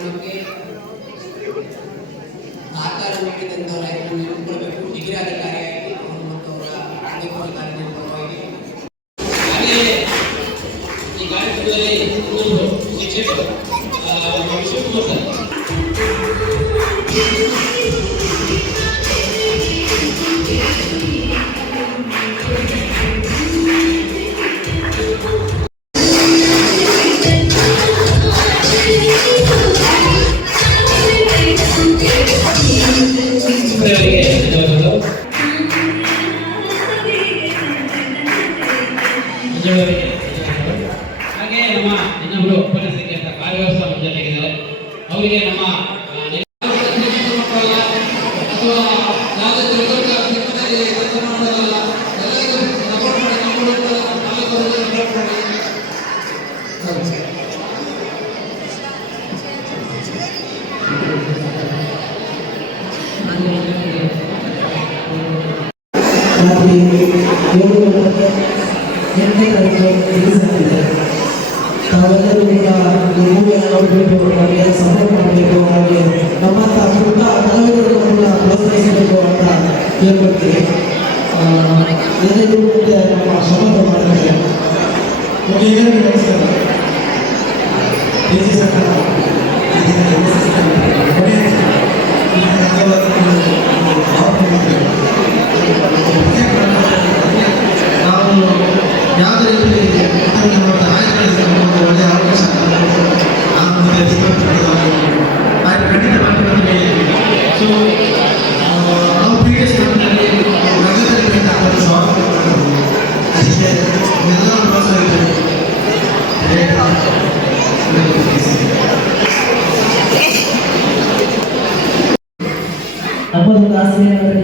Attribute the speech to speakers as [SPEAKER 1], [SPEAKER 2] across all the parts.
[SPEAKER 1] ಕಾರ್ಯಕ್ರಮಕ್ಕೆ ಸಹಕಾರ ನೀಡಿದಂಥವರ ಹೆಸರನ್ನು ನೆನಪಿಕೊಳ್ಬೇಕು ಡಿಗ್ರಿ ಅಧಿಕಾರಿಯಾಗಿ ಅವರು ಮತ್ತು ಅವರ ಹಾಗೆಯೇ ಈ ಕಾರ್ಯಕ್ರಮದಲ್ಲಿ ಶಿಕ್ಷಕರು
[SPEAKER 2] ಮುಂದೆ ನಮ್ಮ ಶಪಥ ಮಾಡ್ತಾರೆ ಓಕೆ ಎಲ್ಲರಿಗೂ ನಮಸ್ಕಾರ ಸರ್ ನಾವು ಯಾವುದೇ ರೀತಿಯಲ್ಲಿ ಆಸೆ ಏನಂದ್ರೆ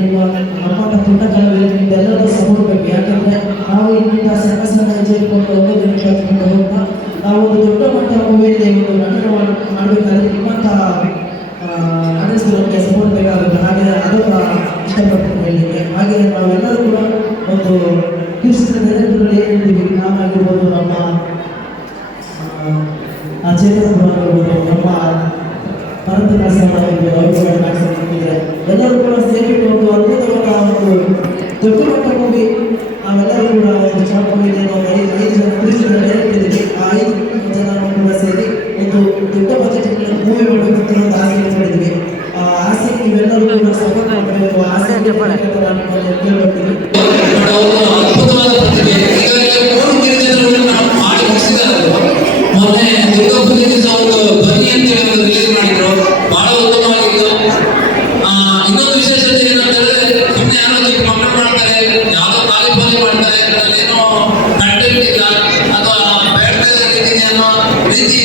[SPEAKER 2] ನಿಮ್ಮೆಲ್ಲರೂ ಸಪೋರ್ಟ್ ಬೇಕು ಯಾಕಂದ್ರೆ ನಾವು ಇಲ್ಲಿಂದ ಸಣ್ಣ ಸಣ್ಣ ಹೋಗ್ತಾ ನಾವು ಒಂದು ದೊಡ್ಡ ಮಟ್ಟದ ಮೂವಿಯಲ್ಲಿ ಒಂದು ಮಾಡಬೇಕಾದ್ರೆ ನಿಮ್ಮಂತಹ ನಮಗೆ ಸಪೋರ್ಟ್ ಬೇಕಾಗುತ್ತೆ. ಹಾಗೆ ಇಷ್ಟಪಡ್ತೀನಿ ಹೇಳಲಿಕ್ಕೆ ಹಾಗೆ ನಾವೆಲ್ಲರೂ ಕೂಡ ಒಂದು ಕೃಷ್ಣ ನೆರೆಗಳಲ್ಲಿ ಏನಿದ್ದೀವಿ ನಾವಾಗಿರ್ಬೋದು ನಮ್ಮ ಚೇತನ ಆಗಿರ್ಬೋದು, ನಮ್ಮ ಭರತ ನಾಡಿರ್ಬೋದು ಅವಿಭಾಗ ನಾಡಿದ್ರೆ ಎಲ್ಲರೂ ಕೂಡ ಸೇರಿಕೊಂಡು ಅದ್ಭುತವಾದ ಒಂದು ದೊಡ್ಡ ಮಟ್ಟ ಮೂವಿ ನಾವೆಲ್ಲರೂ ಕೂಡ ಒಂದು ಶಾರ್ಟ್ ಮೂವಿಗೆ ನಾವು ಐದು ಐದು ಜನ ಪುರುಷರು ಆ ಐದು ಜನ ಕೂಡ ಸೇರಿ ಒಂದು ದೊಡ್ಡ ಬಜೆಟ್ನಲ್ಲಿ ಮೂವಿ ಮಾಡಬೇಕು ಆಸೆ ಇಟ್ಕೊಂಡಿದ್ವಿ ಆ ಆಸೆ ನೀವೆಲ್ಲರೂ ಕೂಡ ಸಪೋರ್ಟ್ ಆಸೆ ಕೇಳ್ಕೊಳ್ತೀವಿ
[SPEAKER 1] ರೀತಿ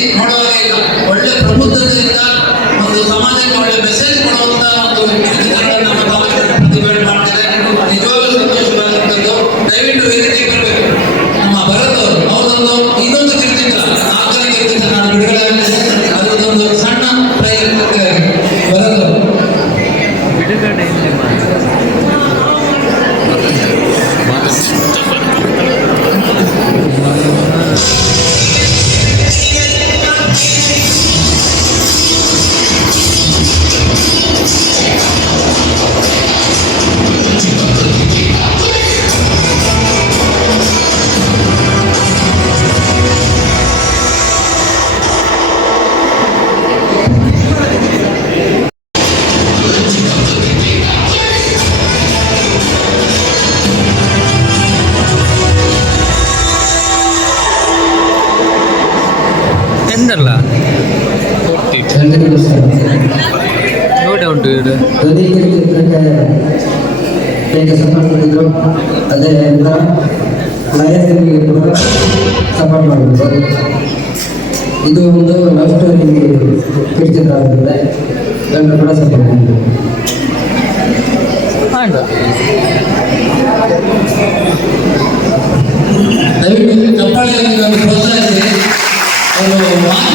[SPEAKER 2] ಅದೇ ಥರ ಲಯನ್ಸ್ಗೆ ಕೂಡ ಸಪೋರ್ಟ್ ಮಾಡಿದ್ರು ಇದು ಒಂದು ಲವ್ ಸ್ಟೋರಿ ಕಿರುಚಿತ್ರ ಆಗಿರುತ್ತೆ ಎಲ್ಲರೂ ಕೂಡ ಸಪೋರ್ಟ್ ಮಾಡಿದ್ರು
[SPEAKER 3] ಆಂಡ
[SPEAKER 1] ದಯವಿಟ್ಟು ಚಪ್ಪಾಳೆಯಾಗಿ ಒಂದು ಪ್ರೋತ್ಸಾಹಿಸಿ ಅವರು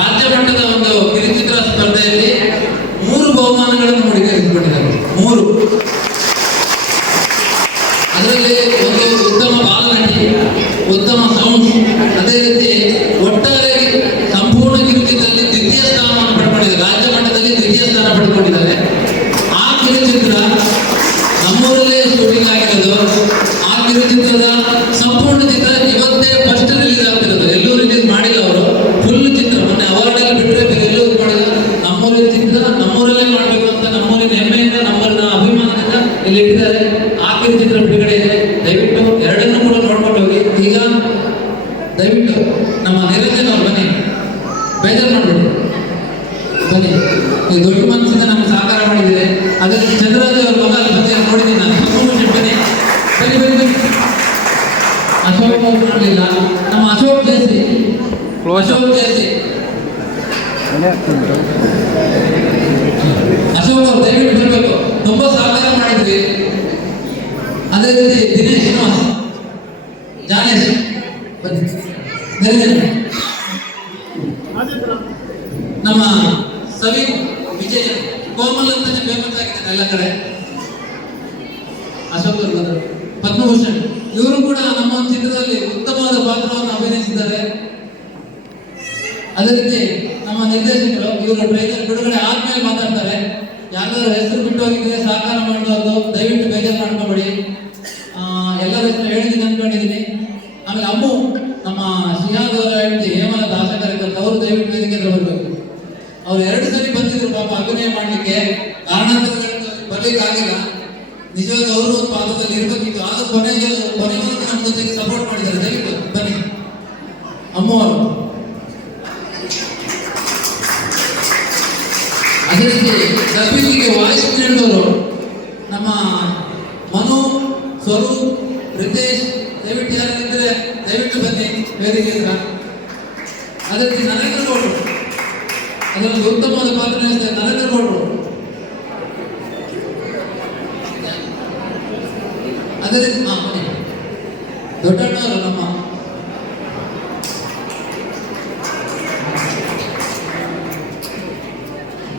[SPEAKER 1] ರಾಜ್ಯ ಮಟ್ಟದ ಒಂದು ನಮ್ಮ ಅಶೋಕ್ ಜಯಸಿ. ಅಶೋಕ್ ಜಯಸಿ ಅಶೋಕ್ ಅವ್ರು ದಯವಿಟ್ಟು ಬರಬೇಕು. ತುಂಬಾ ಸಹಕಾರ ಮಾಡಿದ್ರಿ ಅದೇ ರೀತಿ ದಿನೇಶ್ ಶ್ರೀನಿವಾಸ್. ಜಾನೇಶ್. ನಮ್ಮ ಸವಿ ವಿಜಯ. ಕೋಮಲ್ ಅಂತಾನೆ ಫೇಮಸ್ ಆಗಿದ್ದಾರೆ ಎಲ್ಲ ಕಡೆ. ಅಶೋಕ್ ಅವರು ಪದ್ಮಭೂಷಣ್. ಇವರು ಕೂಡ ನಮ್ಮ ಒಂದು ನಿಜವಾಗಿ ಅವರು ಒಂದು ಪಾತ್ರದಲ್ಲಿ ಇರ್ಬೇಕಿತ್ತು. ಆದ್ರೂ ಕೊನೆಗೆ ಕೊನೆವರೆಗೂ ನಮ್ಮ ಜೊತೆಗೆ ಸಪೋರ್ಟ್ ಮಾಡಿದ್ದಾರೆ. ದಯವಿಟ್ಟು, ಬನ್ನಿ. ಅಮ್ಮು ಅವರು ಅದೇ ರೀತಿ ಡಬ್ಬಿಂಗಿಗೆ ವಾಯ್ಸ್ ನೀಡಿದವರು ನಮ್ಮ ಮನು ಸ್ವರೂಪ್ ರಿತೇಶ್ ದಯವಿಟ್ಟು ಯಾರಿದ್ರೆ ದಯವಿಟ್ಟು ಬನ್ನಿ ವೇದಿಕೆ ಹತ್ರ ಅದೇ ರೀತಿ ನರೇಂದ್ರ ಗೌಡರು ಅದರಲ್ಲಿ ಉತ್ತಮವಾದ ಪಾತ್ರ ನಿರ್ವಹಿಸಿದ ನರೇಂದ್ರ ಗೌಡರು ಅದೇ ರೀತಿ ಹಾ ಮನೆ ದೊಡ್ಡಣ್ಣವರು ನಮ್ಮ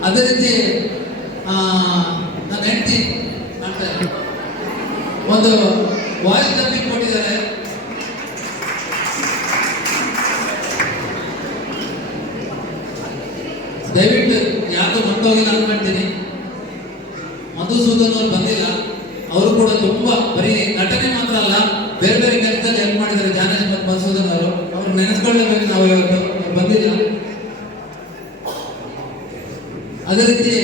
[SPEAKER 1] ಅದೇ ರೀತಿ ಆ, ನನ್ನ ಹೆಂಡತಿ ಒಂದು ವಾಯ್ಸ್ ಡಬ್ಬಿಂಗ್ ಕೊಟ್ಟಿದ್ದಾರೆ. ದಯವಿಟ್ಟು ಯಾರು ನಾನು ಅನ್ಕೊಂತೀನಿ. ಮಧುಸೂದನ್ ಅವ್ರು ಬಂದಿಲ್ಲ. ಕೂಡ ತುಂಬಾ ಬರೀ ನಟನೆ ಮಾತ್ರ ಅಲ್ಲ, ಬೇರೆ ಬೇರೆ ಕೆಲಸದಲ್ಲಿ ಹೆಲ್ಪ್ ಮಾಡಿದ್ದಾರೆ ಜಾನೇಶ್ ಮತ್ತು ಮಧುಸೂದನ್ ಅವರು. ಅವ್ರು ನೆನೆಸ್ಕೊಳ್ಳಬೇಕು ನಾವು ಇವತ್ತು ಬಂದಿಲ್ಲ. ಅದೇ ರೀತಿ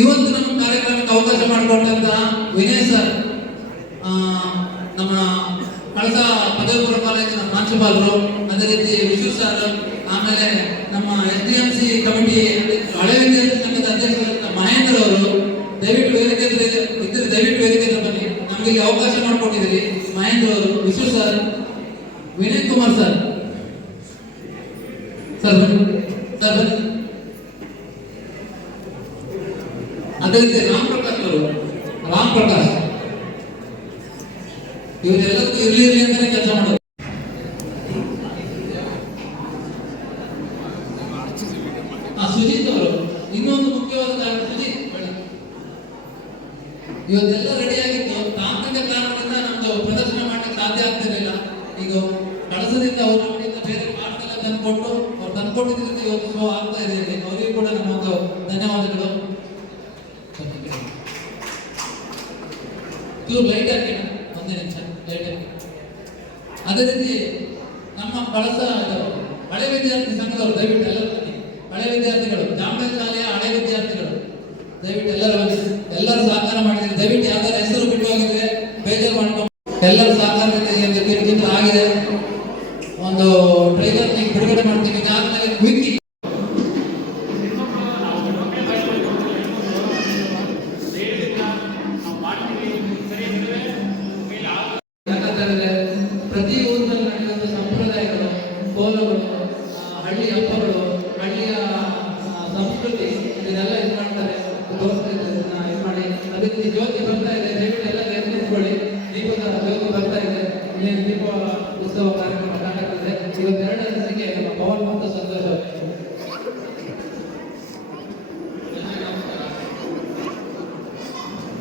[SPEAKER 1] ಇವತ್ತು ನಮ್ಮ ಕಾರ್ಯಕ್ರಮಕ್ಕೆ ಅವಕಾಶ ಮಾಡಿಕೊಟ್ಟಂತ ವಿನಯ್ ಸರ್ ನಮ್ಮ ಕಳೆದ ಪದವಿ ಪೂರ್ವ ಕಾಲೇಜಿನ ಪ್ರಾಂಶುಪಾಲರು, ಅದೇ ರೀತಿ ವಿಶು ಸರ್ ಆಮೇಲೆ ನಮ್ಮ S D M C committee ಹಳೆ ವಿದ್ಯಾರ್ಥಿ ಸಂಘದ ಅಧ್ಯಕ್ಷರಾದ ಮಹೇಂದ್ರ ಅವರು ದಯವಿಟ್ಟು ವೇದಿಕೆ ಹತ್ರ ಇದೆ- ಇದ್ರೆ ದಯವಿಟ್ಟು ವೇದಿಕೆ ಬನ್ನಿ. ನಮಗೆ ಇಲ್ಲಿ ಅವಕಾಶ ಮಾಡಿಕೊಟ್ಟಿದ್ದೀರಿ. ಮಹೇಂದ್ರ ಅವರು Vishwa sir, Vinay Kumar sir. Sir, ಬನ್ನಿ. ನಿಮಿಷ ಅದೇ ರೀತಿ ನಮ್ಮ ಕಳಸ ಹಳೆ ವಿದ್ಯಾರ್ಥಿ ಸಂಘದವರು, ದಯವಿಟ್ಟು ಎಲ್ಲರೂ ಬನ್ನಿ. ಹಳೆ ವಿದ್ಯಾರ್ಥಿಗಳು ಜಾಮರಾಜ ಶಾಲೆಯ ಹಳೆ ವಿದ್ಯಾರ್ಥಿಗಳು, ದಯವಿಟ್ಟು ಎಲ್ಲರೂ ಬನ್ನಿ. ಎಲ್ಲರೂ ಸಹಕಾರ ಮಾಡಿದ್ರೆ ದಯವಿಟ್ಟು ಯಾವ್ದಾರ ಹೆಸರು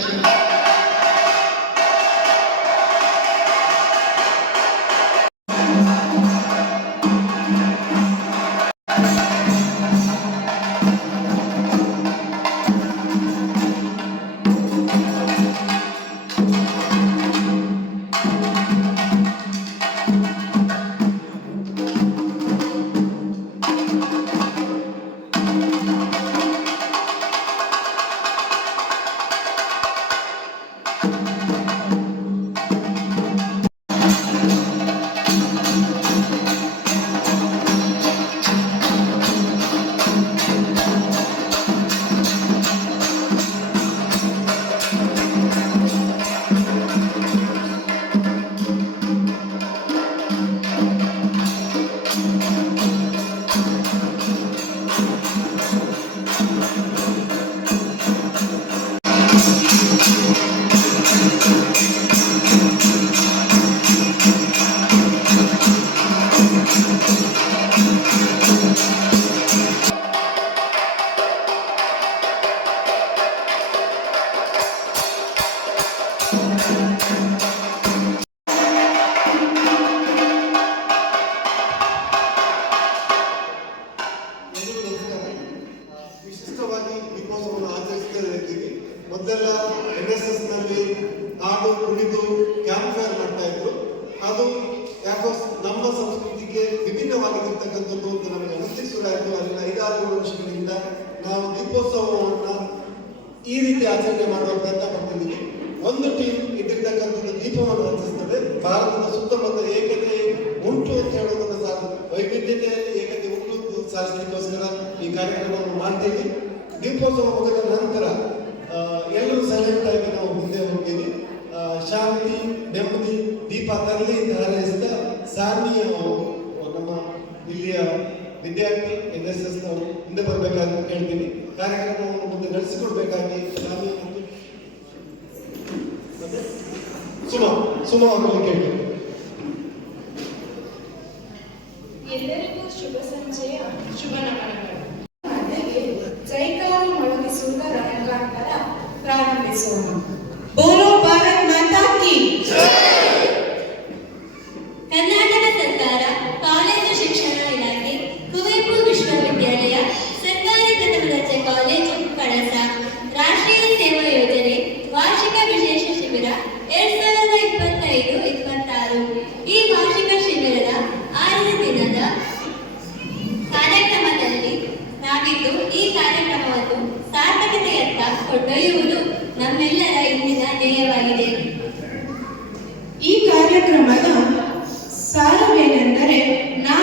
[SPEAKER 4] Thank you. ದೀಪೋತ್ಸವವನ್ನು ಈ ರೀತಿ ಆಚರಣೆ ಮಾಡುವ ಪ್ರಯತ್ನ ಒಂದು ಟೀಮ್ ಇದ್ದಿರ್ತಕ್ಕಂಥದ್ದು ದೀಪವನ್ನು ರಚಿಸುತ್ತದೆ. ಭಾರತದ ಸುತ್ತಮುತ್ತ ಏಕತೆ ಉಂಟು ಅಂತ ಹೇಳುವುದನ್ನು ಸಹ ವೈವಿಧ್ಯತೆಯಲ್ಲಿ ಏಕತೆ ಉಂಟು ಸಾಧಿಸಲಿಕ್ಕೋಸ್ಕರ ಈ ಕಾರ್ಯಕ್ರಮವನ್ನು ಮಾಡ್ತೀವಿ ದೀಪೋತ್ಸವ ಮುಗಿದ ನಂತರ ಎಲ್ಲರೂ ಸೈಲೆಂಟ್ ಆಗಿ ನಾವು ಮುಂದೆ ಹೋಗ್ತೀವಿ. ಶಾಂತಿ, ನೆಮ್ಮದಿ, ದೀಪ ತರಲಿ ಅಂತ ಹಾರೈಸಿದ ಸಾನಿಯ ನಮ್ಮ ಇಲ್ಲಿಯ ವಿದ್ಯಾರ್ಥಿ ಎನ್ ಎಸ್ ಎಸ್ನವರು ಮುಂದೆ ಬರಬೇಕಾಗಿ ಕೇಳ್ತೀನಿ. ಕಾರ್ಯಕ್ರಮವನ್ನು ಮುಂದೆ ನಡೆಸಿಕೊಳ್ಬೇಕಾಗಿ ಸುಮ ಸುಮ ಅವರಲ್ಲಿ ಕೇಳ್ತೀನಿ.
[SPEAKER 5] tener
[SPEAKER 6] nada.